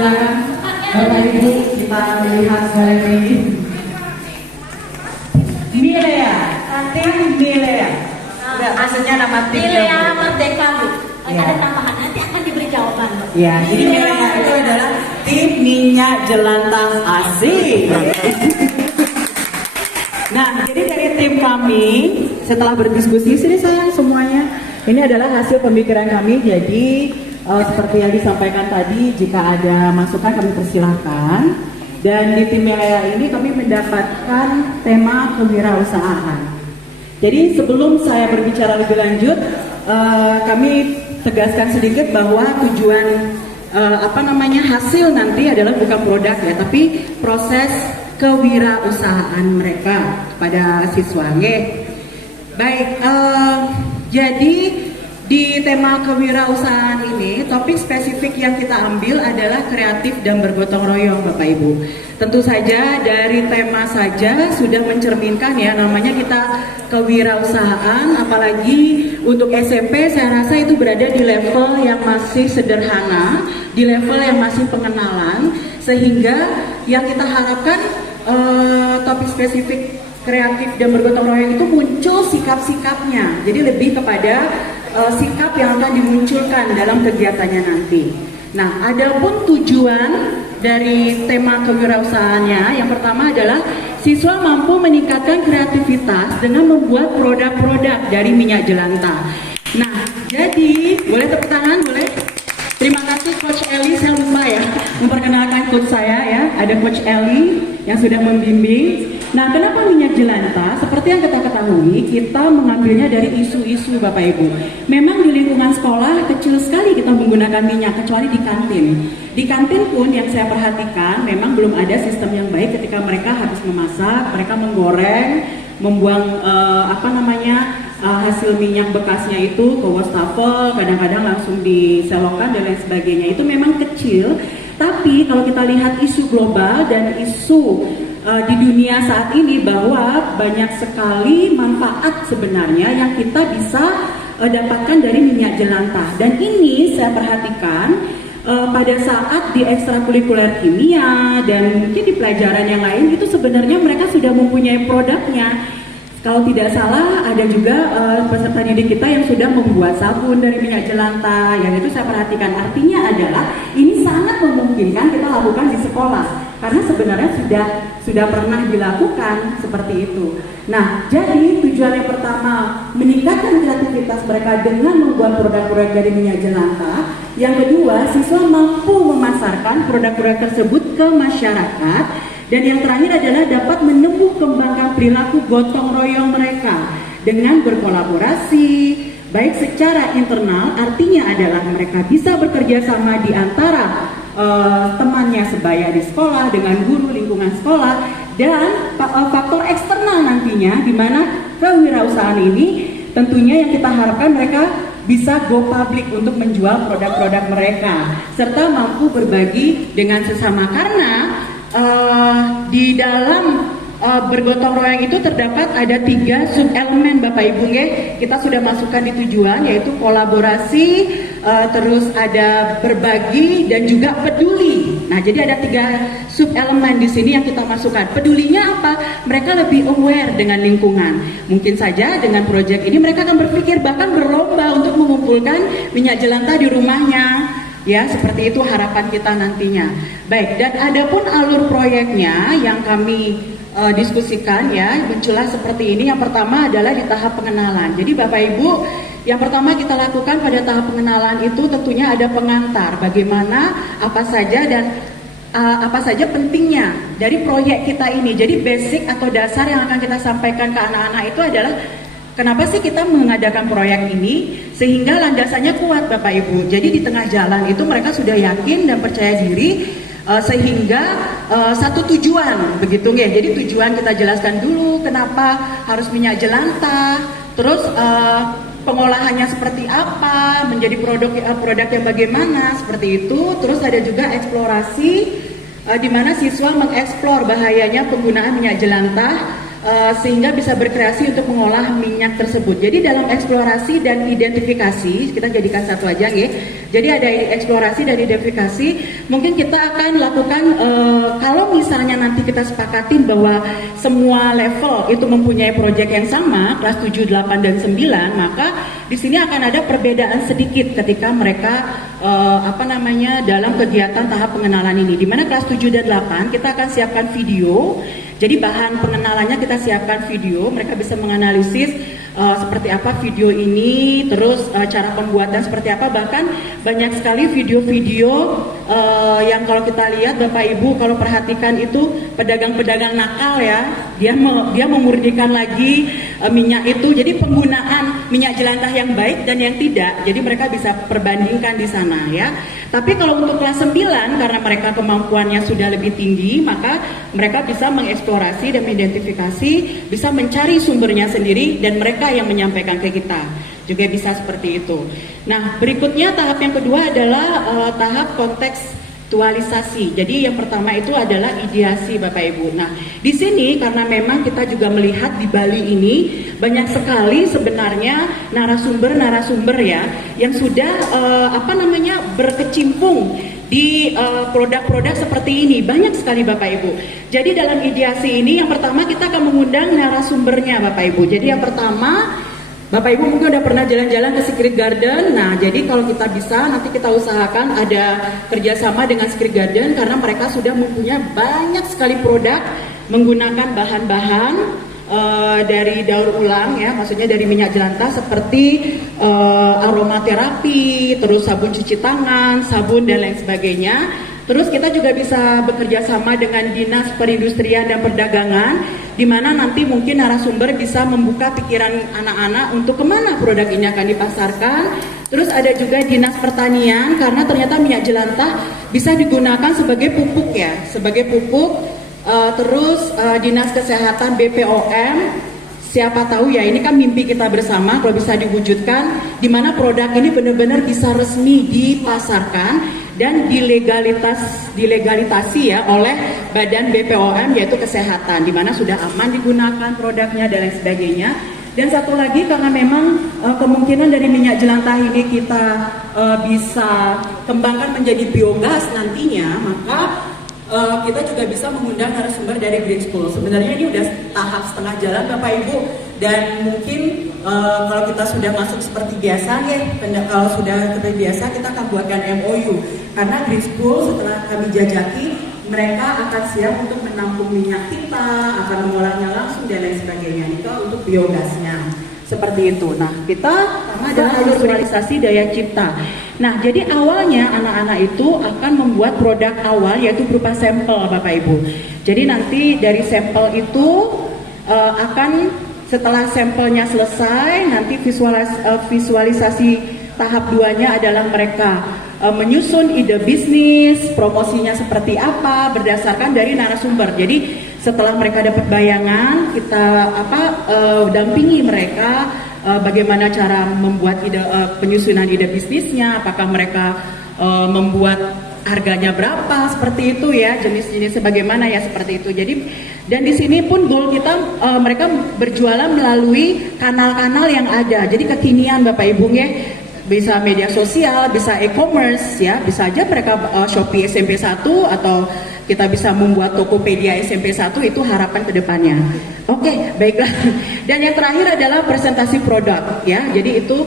Silakan Bapak Ibu kita melihat galeri Milea, tim Milea. Enggak, maksudnya nama tim Milea Merdeka Bu. Ya. Ada tambahan nanti akan diberi jawaban. Ya, jadi Milea itu adalah tim minyak jelantah asik. Nah, jadi dari tim kami setelah berdiskusi sini sayang semuanya, ini adalah hasil pemikiran kami. Jadi seperti yang disampaikan tadi, jika ada masukan kami persilahkan. Dan di tim Milea ini kami mendapatkan tema kewirausahaan. Jadi sebelum saya berbicara lebih lanjut, kami tegaskan sedikit bahwa tujuan hasil nanti adalah bukan produk ya, tapi proses kewirausahaan mereka pada siswa. Baik, jadi di tema kewirausahaan ini, topik spesifik yang kita ambil adalah kreatif dan bergotong royong, Bapak Ibu. Tentu saja dari tema saja sudah mencerminkan ya, namanya kita kewirausahaan, apalagi untuk SMP saya rasa itu berada di level yang masih sederhana, di level yang masih pengenalan, sehingga yang kita harapkan topik spesifik kreatif dan bergotong royong itu muncul sikap-sikapnya, jadi lebih kepada sikap yang akan dimunculkan dalam kegiatannya nanti. Nah, adapun tujuan dari tema kewirausahaannya, yang pertama adalah siswa mampu meningkatkan kreativitas dengan membuat produk-produk dari minyak jelantah. Nah, jadi boleh tepuk tangan, boleh? Terima kasih Coach Eli, saya lupa ya memperkenalkan coach saya ya. Ada Coach Eli yang sudah membimbing. Nah, kenapa minyak jelantah? Seperti yang kita ketahui, kita mengambilnya dari isu-isu Bapak Ibu. Memang di lingkungan sekolah kecil sekali kita menggunakan minyak, kecuali di kantin. Di kantin pun yang saya perhatikan memang belum ada sistem yang baik ketika mereka habis memasak, mereka menggoreng, membuang hasil minyak bekasnya itu ke wastafel, kadang-kadang langsung diselokan dan lain sebagainya. Itu memang kecil, tapi kalau kita lihat isu global dan isu di dunia saat ini, bahwa banyak sekali manfaat sebenarnya yang kita bisa dapatkan dari minyak jelantah. Dan ini saya perhatikan pada saat di ekstrakurikuler kimia dan mungkin di pelajaran yang lain, itu sebenarnya mereka sudah mempunyai produknya. Kalau tidak salah, ada juga peserta didik kita yang sudah membuat sabun dari minyak jelantah. Yang itu saya perhatikan, artinya adalah ini sangat memungkinkan kita lakukan di sekolah, karena sebenarnya sudah pernah dilakukan seperti itu. Nah, jadi tujuan yang pertama meningkatkan kreativitas mereka dengan membuat produk-produk dari minyak jelantah. Yang kedua, siswa mampu memasarkan produk-produk tersebut ke masyarakat. Dan yang terakhir adalah dapat menumbuh kembangkan perilaku gotong royong mereka dengan berkolaborasi, baik secara internal, artinya adalah mereka bisa bekerja sama di antara temannya sebaya di sekolah, dengan guru lingkungan sekolah, dan faktor eksternal nantinya, di mana kewirausahaan ini tentunya yang kita harapkan mereka bisa go public untuk menjual produk-produk mereka, serta mampu berbagi dengan sesama, karena di dalam bergotong royong itu terdapat ada 3 sub elemen Bapak Ibu ya. Kita sudah masukkan di tujuan, yaitu kolaborasi, terus ada berbagi dan juga peduli. Nah, jadi ada 3 sub elemen di sini yang kita masukkan. Pedulinya apa? Mereka lebih aware dengan lingkungan. Mungkin saja dengan proyek ini mereka akan berpikir bahkan berlomba untuk mengumpulkan minyak jelantah di rumahnya. Ya, seperti itu harapan kita nantinya. Baik, dan adapun alur proyeknya yang kami diskusikan ya, muncullah seperti ini. Yang pertama adalah di tahap pengenalan. Jadi Bapak Ibu, yang pertama kita lakukan pada tahap pengenalan itu tentunya ada pengantar, bagaimana apa saja pentingnya dari proyek kita ini. Jadi basic atau dasar yang akan kita sampaikan ke anak-anak itu adalah kenapa sih kita mengadakan proyek ini, sehingga landasannya kuat Bapak Ibu. Jadi di tengah jalan itu mereka sudah yakin dan percaya diri, sehingga satu tujuan begitu ya. Jadi tujuan kita jelaskan dulu kenapa harus minyak jelantah, terus pengolahannya seperti apa, menjadi produk yang bagaimana, seperti itu. Terus ada juga eksplorasi, di mana siswa mengeksplor bahayanya penggunaan minyak jelantah sehingga bisa berkreasi untuk mengolah minyak tersebut. Jadi dalam eksplorasi dan identifikasi, kita jadikan satu aja ya. Jadi ada eksplorasi dan identifikasi, mungkin kita akan lakukan kalau misalnya nanti kita sepakatin bahwa semua level itu mempunyai proyek yang sama, kelas 7, 8 dan 9, maka di sini akan ada perbedaan sedikit ketika mereka dalam kegiatan tahap pengenalan ini. Di mana kelas 7 dan 8 kita akan siapkan video. Jadi bahan pengenalannya kita siapkan video, mereka bisa menganalisis seperti apa video ini, terus cara pembuatan seperti apa, bahkan banyak sekali video-video yang kalau kita lihat Bapak Ibu kalau perhatikan itu pedagang-pedagang nakal ya, dia memurnikan lagi minyak itu, jadi penggunaan minyak jelantah yang baik dan yang tidak, jadi mereka bisa perbandingkan di sana ya. Tapi kalau untuk kelas 9 karena mereka kemampuannya sudah lebih tinggi, maka mereka bisa mengeksplorasi dan mengidentifikasi, bisa mencari sumbernya sendiri dan mereka yang menyampaikan ke kita. Juga bisa seperti itu. Nah, berikutnya tahap yang kedua adalah tahap kontekstualisasi. Jadi yang pertama itu adalah ideasi Bapak Ibu. Nah, di sini karena memang kita juga melihat di Bali ini banyak sekali sebenarnya narasumber ya yang sudah berkecimpung di produk-produk seperti ini, banyak sekali Bapak Ibu. Jadi dalam ideasi ini yang pertama kita akan mengundang narasumbernya Bapak Ibu. Jadi yang pertama Bapak Ibu mungkin udah pernah jalan-jalan ke Secret Garden. Nah, jadi kalau kita bisa nanti kita usahakan ada kerjasama dengan Secret Garden karena mereka sudah mempunyai banyak sekali produk menggunakan bahan-bahan dari daur ulang ya, maksudnya dari minyak jelantah seperti aromaterapi, terus sabun cuci tangan, sabun dan lain sebagainya. Terus kita juga bisa bekerja sama dengan Dinas Perindustrian dan Perdagangan, di mana nanti mungkin narasumber bisa membuka pikiran anak-anak untuk kemana produk ini akan dipasarkan. Terus ada juga Dinas Pertanian, karena ternyata minyak jelantah bisa digunakan sebagai pupuk ya, sebagai pupuk. Terus Dinas Kesehatan BPOM, siapa tahu ya ini kan mimpi kita bersama kalau bisa diwujudkan, di mana produk ini benar-benar bisa resmi dipasarkan dan dilegalitasi ya oleh Badan BPOM yaitu Kesehatan, di mana sudah aman digunakan produknya dan lain sebagainya. Dan satu lagi karena memang kemungkinan dari minyak jelantah ini kita bisa kembangkan menjadi biogas nantinya, maka kita juga bisa mengundang narasumber dari Green School. Sebenarnya ini udah tahap setengah jalan Bapak Ibu, dan mungkin kalau kita sudah masuk seperti biasa ya, kalau sudah seperti biasa kita akan buatkan MOU karena Green School setelah kami jajaki mereka akan siap untuk menampung minyak kita, akan mengolahnya langsung dan lain sebagainya. Itu untuk biogasnya. Seperti itu. Nah, kita ada visualisasi daya cipta. Nah, jadi awalnya anak-anak itu akan membuat produk awal yaitu berupa sampel Bapak Ibu. Jadi nanti dari sampel itu akan setelah sampelnya selesai, nanti visualisasi tahap 2-nya adalah mereka menyusun ide bisnis, promosinya seperti apa berdasarkan dari narasumber. Jadi setelah mereka dapat bayangan, kita dampingi mereka bagaimana cara membuat ide penyusunan ide bisnisnya, apakah mereka membuat harganya berapa, seperti itu ya, jenis-jenis bagaimana ya, seperti itu. Jadi dan di sini pun goal kita mereka berjualan melalui kanal-kanal yang ada. Jadi kekinian Bapak Ibu ya. Bisa media sosial, bisa e-commerce ya, bisa aja mereka Shopee SMP 1 atau kita bisa membuat Tokopedia SMP 1, itu harapan ke depannya. Oke, baiklah. Dan yang terakhir adalah presentasi produk ya. Jadi itu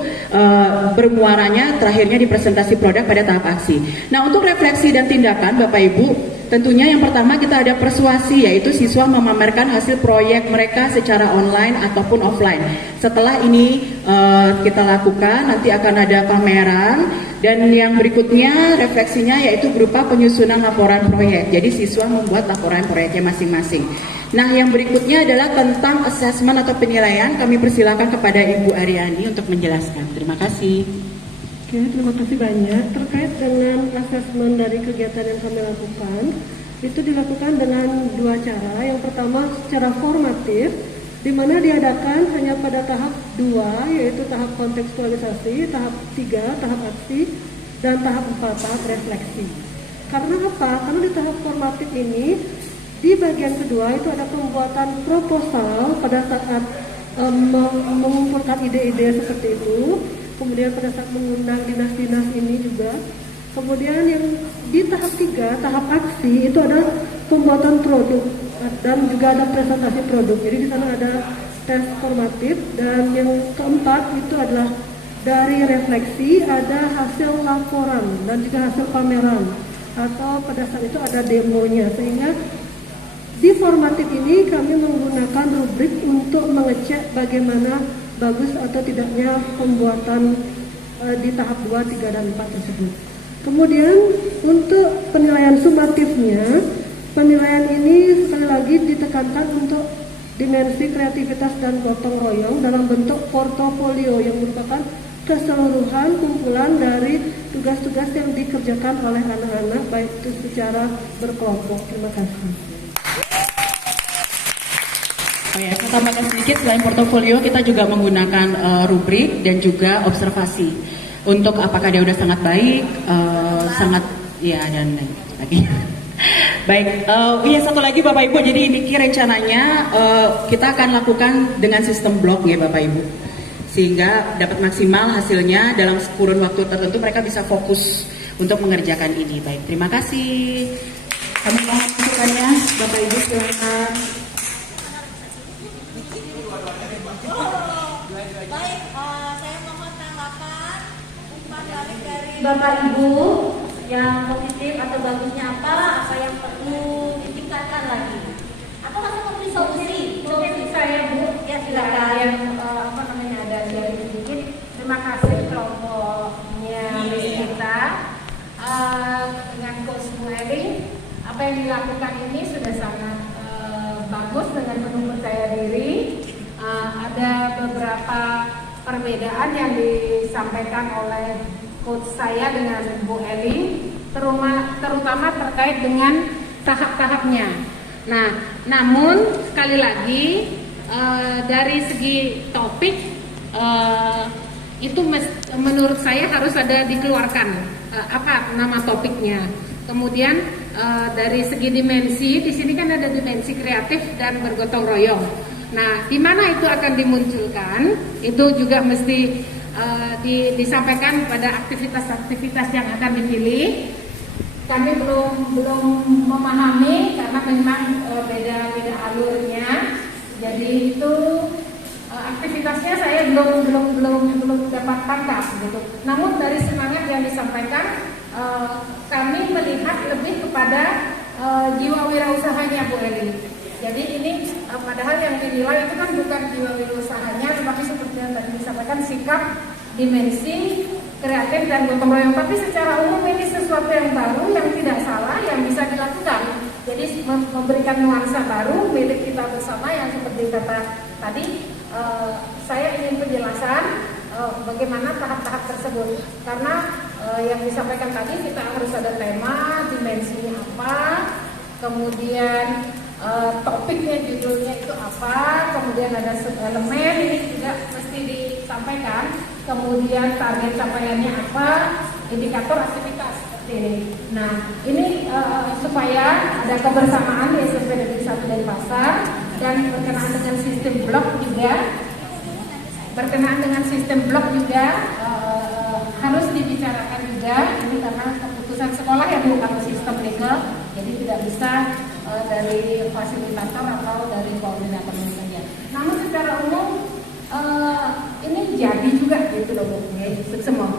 bermuaranya terakhirnya di presentasi produk pada tahap aksi. Nah, untuk refleksi dan tindakan Bapak Ibu, tentunya yang pertama kita ada persuasi, yaitu siswa memamerkan hasil proyek mereka secara online ataupun offline. Setelah ini kita lakukan, nanti akan ada pameran, dan yang berikutnya refleksinya yaitu berupa penyusunan laporan proyek. Jadi siswa membuat laporan proyeknya masing-masing. Nah, yang berikutnya adalah tentang asesmen atau penilaian. Kami persilakan kepada Ibu Aryani untuk menjelaskan. Terima kasih. Oke, terima kasih banyak. Terkait dengan asesmen dari kegiatan yang kami lakukan, itu dilakukan dengan dua cara. Yang pertama secara formatif, di mana diadakan hanya pada tahap 2, yaitu tahap kontekstualisasi, tahap 3, tahap aksi, dan tahap 4, tahap refleksi. Karena apa? Karena di tahap formatif ini Di bagian kedua itu ada pembuatan proposal pada saat mengumpulkan ide-ide seperti itu. Kemudian pada saat mengundang dinas-dinas ini juga. Kemudian yang di tahap 3, tahap aksi itu ada pembuatan produk dan juga ada presentasi produk. Jadi di sana ada tes formatif, dan yang keempat itu adalah dari refleksi, ada hasil laporan dan juga hasil pameran, atau pada saat itu ada demonya. Sehingga di formatif ini kami menggunakan rubrik untuk mengecek bagaimana bagus atau tidaknya pembuatan di tahap 2, 3, dan 4 tersebut. Kemudian untuk penilaian sumatifnya, penilaian ini sekali lagi ditekankan untuk dimensi kreativitas dan gotong royong dalam bentuk portofolio yang merupakan keseluruhan kumpulan dari tugas-tugas yang dikerjakan oleh anak-anak baik itu secara berkelompok. Terima kasih. Oh ya, saya tambahkan sedikit, selain portofolio kita juga menggunakan rubrik dan juga observasi untuk apakah dia udah sangat baik, sangat ya, dan lagi. Baik, iya satu lagi Bapak Ibu, jadi ini rencananya kita akan lakukan dengan sistem blok ya Bapak Ibu, sehingga dapat maksimal hasilnya dalam kurun waktu tertentu, mereka bisa fokus untuk mengerjakan ini. Baik, terima kasih. Kami mohon masukannya, Bapak Ibu silakan. Baik, saya mohon tanggapan umpan balik dari Bapak Ibu yang positif atau bagusnya apa yang perlu ditingkatkan lagi, atau masih memberi solusi. Mungkin saya Bu, Ya silakan. yang ada dari sedikit. Terima kasih kelompoknya kita dengan Coach Mueli. Apa yang dilakukan ini sudah sangat bagus dengan penuh percaya diri. Ada beberapa perbedaan yang disampaikan oleh coach saya dengan Bu Eli, terutama terkait dengan tahap-tahapnya. Nah, namun sekali lagi dari segi topik itu menurut saya harus ada dikeluarkan apa nama topiknya. Kemudian dari segi dimensi, di sini kan ada dimensi kreatif dan bergotong royong. Nah, di mana itu akan dimunculkan, itu juga mesti disampaikan pada aktivitas-aktivitas yang akan dipilih. Kami belum memahami karena memang beda-beda alurnya. Jadi itu aktivitasnya saya belum dapat tangkap gitu. Namun dari semangat yang disampaikan, kami melihat lebih kepada jiwa wirausahanya Bu Eli. Jadi ini padahal yang dinilai itu kan bukan jiwa wirausahanya, tetapi seperti yang tadi disampaikan sikap, dimensi, kreatif dan gotong royong. Tapi secara umum ini sesuatu yang baru, yang tidak salah, yang bisa dilakukan. Jadi memberikan nuansa baru milik kita bersama yang seperti kata tadi. Saya ingin penjelasan bagaimana tahap-tahap tersebut. Karena yang disampaikan tadi kita harus ada tema, dimensinya apa, kemudian topiknya, judulnya itu apa, kemudian ada elemen ini juga mesti disampaikan, kemudian target capaiannya apa, indikator aktivitas seperti ini. Nah, ini supaya ada kebersamaan di SMP Negeri 1 Denpasar dan berkenaan dengan sistem blok juga, harus dibicarakan juga ini karena keputusan sekolah yang bukan sistem legal, jadi tidak bisa dari fasilitator atau dari koordinatornya saja. Namun secara umum ini jadi juga gitu loh Bu, semua.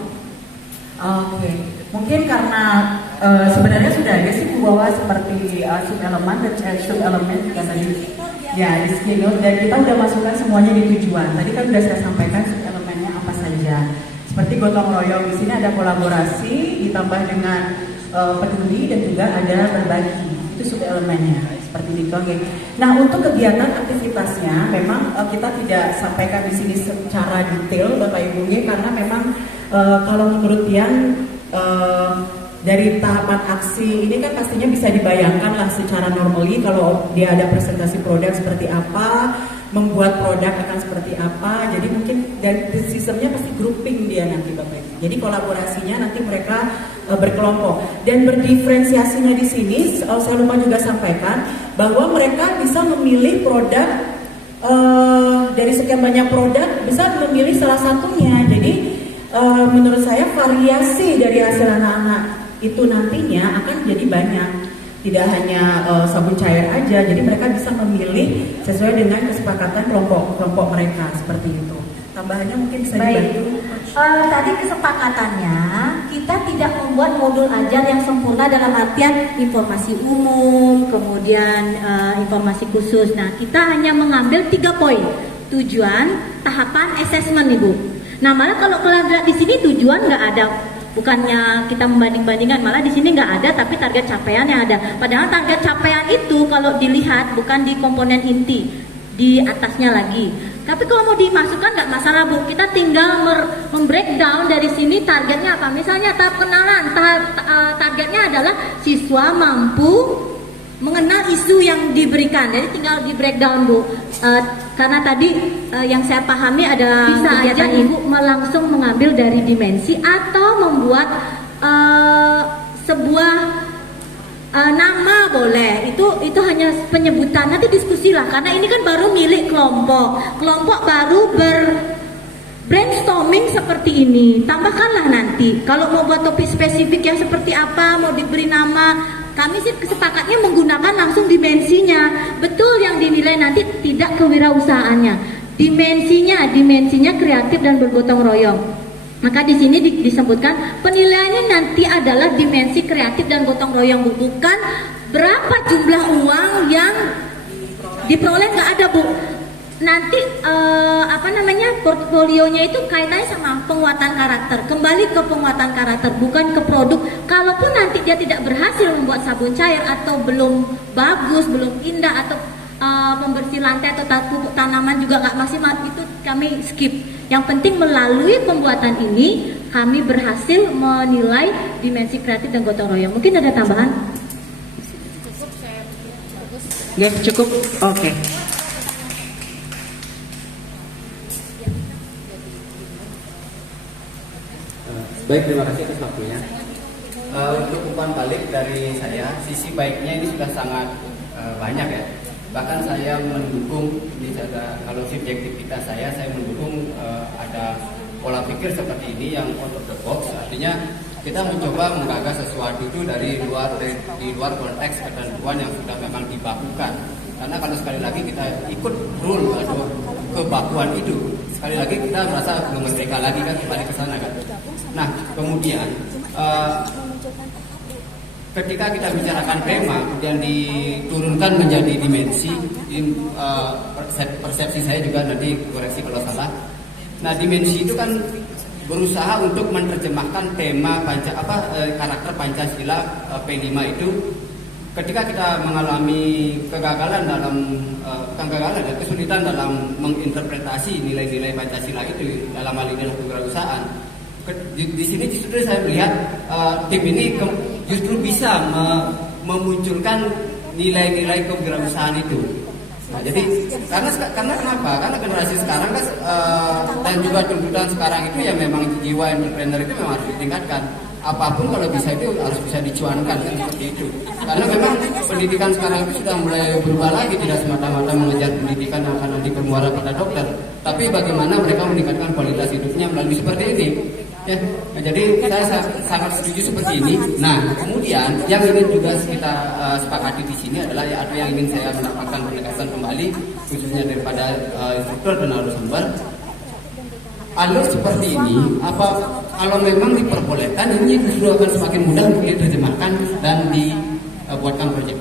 Oke, mungkin karena sebenarnya sudah ada sih Bu bahwa seperti sub-elemen dan sub-elemen juga tadi ya di skill, dan kita udah masukkan semuanya di tujuan. Tadi kan sudah saya sampaikan sub-elemennya apa saja. Seperti gotong royong, di sini ada kolaborasi ditambah dengan peduli dan juga ada berbagi. Itu sub-elemennya seperti itu. Oke. Nah, untuk kegiatan aktivitasnya memang kita tidak sampaikan di sini secara detail Bapak Ibu karena memang kalau menurut Tian dari tahapan aksi ini kan pastinya bisa dibayangkan lah secara normally kalau dia ada presentasi produk seperti apa, membuat produk akan seperti apa. Jadi mungkin dan sistemnya pasti grouping dia nanti Bapak Ibu. Jadi kolaborasinya nanti mereka berkelompok dan berdiferensiasinya di sini. Saya lupa juga sampaikan bahwa mereka bisa memilih produk dari sekian banyak produk, bisa memilih salah satunya. Jadi menurut saya variasi dari hasil anak-anak itu nantinya akan jadi banyak. Tidak hanya sabun cair aja, jadi mereka bisa memilih sesuai dengan kesepakatan kelompok mereka seperti itu. Tambahannya mungkin bisa dibantu. Tadi kesepakatannya kita tidak membuat modul ajar yang sempurna dalam artian informasi umum, kemudian informasi khusus. Nah, kita hanya mengambil 3 poin: tujuan, tahapan, assessment, Ibu. Nah, malah kalau kalian lihat di sini tujuan nggak ada. Bukannya kita membanding-bandingkan, malah di sini nggak ada, tapi target capaian yang ada. Padahal target capaian itu kalau dilihat bukan di komponen inti, di atasnya lagi. Tapi kalau mau dimasukkan nggak masalah Bu, kita tinggal membreakdown dari sini targetnya apa. Misalnya tahap kenalan, targetnya adalah siswa mampu mengenal isu yang diberikan. Jadi tinggal di breakdown Bu. Karena tadi yang saya pahami ada bisa aja Ibu langsung mengambil dari dimensi atau membuat sebuah nama boleh. Itu hanya penyebutan. Nanti diskusilah karena ini kan baru milik kelompok. Kelompok baru brainstorming seperti ini. Tambahkanlah nanti. Kalau mau buat topik spesifik yang seperti apa, mau diberi nama. Kami sih kesepakatnya menggunakan langsung dimensinya. Betul yang dinilai nanti tidak kewirausahaannya. Dimensinya kreatif dan bergotong royong. Maka di sini disebutkan penilaiannya nanti adalah dimensi kreatif dan gotong royong, Bu. Bukan berapa jumlah uang yang diperoleh, nggak ada Bu. Nanti portfolionya itu kaitannya sama penguatan karakter. Kembali ke penguatan karakter, bukan ke produk. Kalaupun nanti dia tidak berhasil membuat sabun cair atau belum bagus, belum indah, atau pembersih lantai atau pupuk tanaman juga nggak maksimal, itu kami skip. Yang penting melalui pembuatan ini kami berhasil menilai dimensi kreatif dan gotong royong. Mungkin ada tambahan? Cukup. Oke. Baik, terima kasih atas waktunya. Untuk umpan balik dari saya, sisi baiknya ini sudah sangat banyak ya. Bahkan saya mendukung, ini kalau subjektivitas saya mendukung ada pola pikir seperti ini yang out of the box. Artinya kita mencoba menggagas sesuatu itu di luar konteks ketentuan yang sudah memang dibakukan. Karena kalau sekali lagi kita ikut rule atau kebakuan itu, sekali lagi kita merasa belum merdeka lagi kan, kembali ke sana kan. Nah, kemudian ketika kita bicarakan tema dan diturunkan menjadi dimensi, persepsi saya juga nanti koreksi kalau salah. Nah, dimensi itu kan berusaha untuk menerjemahkan tema karakter Pancasila P5 itu. Ketika kita mengalami kegagalan dan kesulitan dalam menginterpretasi nilai-nilai Pancasila itu dalam hal ini adalah kewirausahaan. Di sini justru saya melihat tim ini justru bisa memunculkan nilai-nilai kewirausahaan itu. Nah, jadi karena kenapa? Karena generasi sekarang kan dan juga tuntutan sekarang itu ya memang jiwa entrepreneur itu memang harus ditingkatkan. Apapun kalau bisa itu harus bisa dicuankan kan, seperti itu. Karena memang pendidikan sekarang itu sudah mulai berubah lagi, tidak semata-mata mengejar pendidikan yang akan nanti bermuara pada dokter, tapi bagaimana mereka meningkatkan kualitas hidupnya melalui seperti ini. Ya, nah, jadi saya sangat setuju seperti ini. Nah, kemudian yang ingin juga kita sepakati di sini adalah atau yang ingin saya mendapatkan penegasan kembali, khususnya daripada instruktur dan narasumber. Alur seperti ini, kalau memang diperbolehkan, ini justru akan semakin mudah untuk diterjemahkan dan dibuatkan proyek.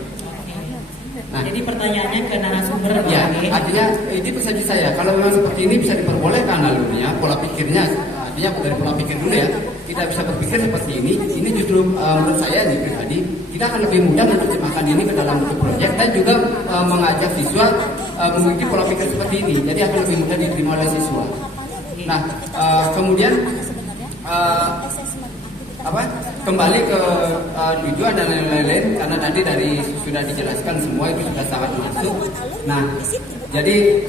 Nah, jadi pertanyaannya ke narasumber. Ya, artinya ini persepsi saya. Kalau memang seperti ini bisa diperbolehkan alurnya, pola pikirnya, artinya dari pola pikir dulu ya, kita bisa berpikir seperti ini. Ini justru menurut saya nih pribadi, kita akan lebih mudah menerjemahkan ini ke dalam bentuk proyek dan juga mengajak siswa mengikuti pola pikir seperti ini. Jadi akan lebih mudah diterima oleh siswa. Nah, kemudian kembali ke tujuan dan lain-lain, karena tadi sudah dijelaskan semua itu sudah sangat masuk. Nah, jadi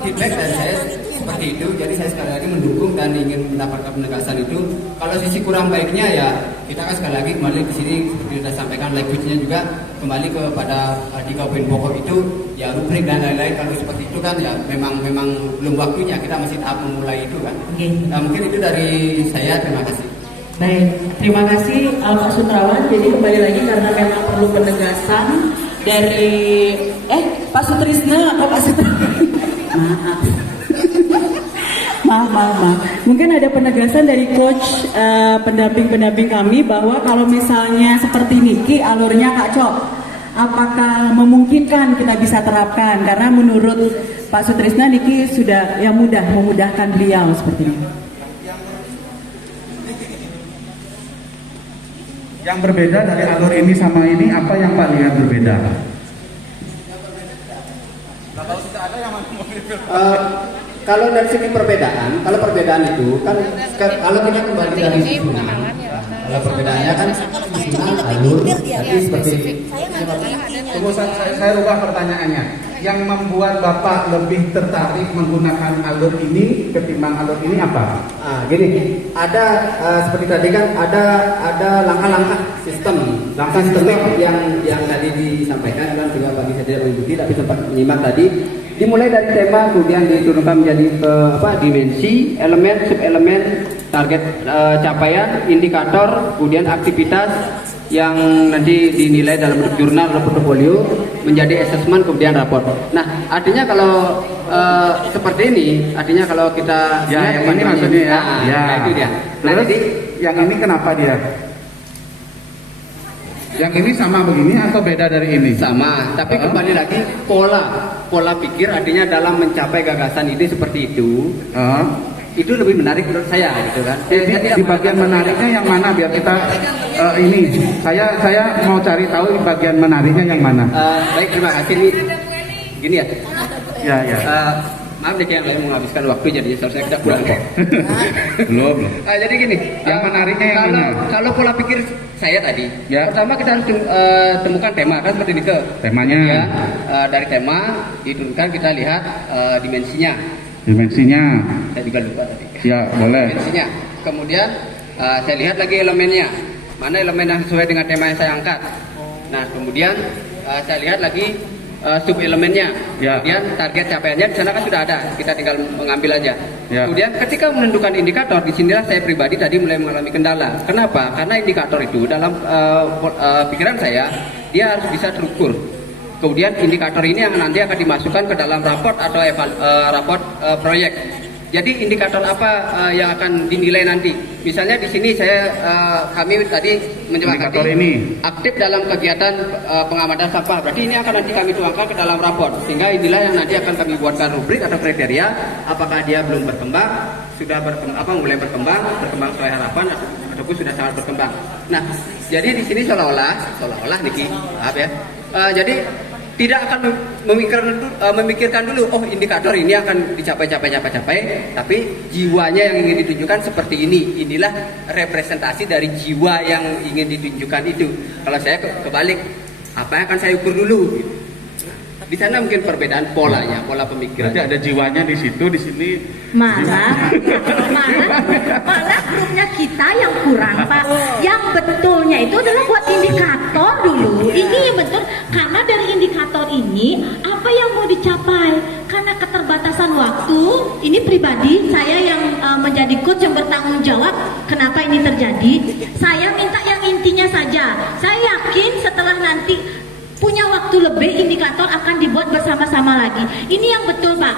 feedback dari saya seperti itu. Jadi saya sekali lagi mendukung dan ingin mendapatkan penegasan itu. Kalau sisi kurang baiknya ya kita kan sekali lagi kembali di sini seperti sudah sampaikan language-nya juga kembali kepada 3 poin pokok itu, ya rubrik dan lain-lain. Kalau seperti itu kan ya memang belum waktunya, kita masih tahap memulai itu kan. Nah, mungkin itu dari saya, terima kasih. Baik, terima kasih Pak Sutrawan. Jadi kembali lagi karena memang perlu penegasan dari Pak Sutrisna atau Pak Sutrawan. Maaf. Mungkin ada penegasan dari coach pendamping kami bahwa kalau misalnya seperti Niki alurnya Kak Cok, apakah memungkinkan kita bisa terapkan? Karena menurut Pak Sutrisna Niki sudah yang memudahkan beliau seperti ini. Yang berbeda dari alur ini sama ini, apa yang Pak lihat berbeda? Kalau dari segi perbedaan, kalau perbedaan itu kan kalau kita kembali dari susunan, kalau perbedaannya kan susunan alur, jadi seperti Tunggu, saya rubah pertanyaannya. Yang membuat Bapak lebih tertarik menggunakan alur ini ketimbang alur ini apa? Gini, ada seperti tadi kan ada langkah-langkah sistem yang tadi disampaikan kan juga bagi saya tidak mengikuti tapi sempat menyimak tadi. Dimulai dari tema, kemudian diturunkan menjadi dimensi, elemen, subelemen, target capaian, indikator, kemudian aktivitas yang nanti dinilai dalam bentuk jurnal atau portofolio, menjadi assessment, kemudian raport. Nah, artinya kalau seperti ini, artinya kalau kita yang ini maksudnya ya. Itu dia. Nah, terus jadi yang ini kenapa dia? Yang ini sama begini atau beda dari ini? sama, tapi kembali lagi pola pikir, artinya dalam mencapai gagasan ide seperti itu. Itu lebih menarik menurut saya gitu kan. Di bagian menariknya yang mana biar kita ini saya mau cari tahu bagian menariknya yang mana. Baik, terima kasih. Ini gini ya. Ya. Maaf deh yang lain menghabiskan waktu, jadi seharusnya kita pulang kok. Belum. Jadi gini, yang menariknya yang mana? Kalau pola pikir saya tadi, ya. Pertama kita harus temukan tema kan seperti itu. Temanya. Ya, dari tema diturunkan kita lihat dimensinya. Saya juga lupa tadi. Ya, boleh. Dimensinya. Kemudian saya lihat lagi elemennya. Mana elemen yang sesuai dengan tema yang saya angkat. Nah, kemudian saya lihat lagi sub-elemennya. Ya. Kemudian target capaiannya di sana kan sudah ada. Kita tinggal mengambil aja. Ya. Kemudian ketika menentukan indikator, disinilah saya pribadi tadi mulai mengalami kendala. Kenapa? Karena indikator itu dalam pikiran saya dia harus bisa terukur. Kemudian indikator ini yang nanti akan dimasukkan ke dalam raport atau raport proyek. Jadi indikator apa yang akan dinilai nanti? Misalnya di sini kami tadi menyepakati ini aktif dalam kegiatan pengamatan sampah. Berarti ini akan nanti kami tuangkan ke dalam raport. Sehingga inilah yang nanti akan kami buatkan rubrik atau kriteria. Apakah dia belum berkembang, sudah mulai berkembang sesuai harapan, ataupun sudah sangat berkembang. Nah, jadi di sini seolah-olah Niki, maaf ya. Jadi tidak akan memikirkan dulu, indikator ini akan dicapai, tapi jiwanya yang ingin ditunjukkan seperti ini. Inilah representasi dari jiwa yang ingin ditunjukkan itu. Kalau saya kebalik, apa yang akan saya ukur dulu? Di sana mungkin perbedaan polanya, pola pemikiran. Ada jiwanya di situ, di sini. Malah grupnya kita yang kurang, Pak. Yang betulnya itu adalah buat indikator dulu. Ini betul, karena dari indikator ini apa yang mau dicapai? Karena keterbatasan waktu, ini pribadi saya yang menjadi coach yang bertanggung jawab. Kenapa ini terjadi? Saya minta yang intinya saja. Saya yakin setelah nanti punya waktu lebih, indikator akan dibuat bersama-sama lagi. Ini yang betul, Pak.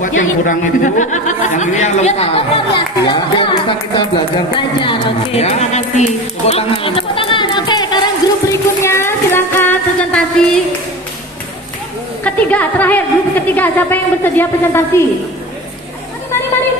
Buat yang kurang itu, yang ini yang lengkap. Ya, biar bisa kita belajar. Oke, terima kasih. Tepuk tangan. Oke, sekarang grup berikutnya silakan presentasi. Ketiga, terakhir grup ketiga, siapa yang bersedia presentasi? Mari.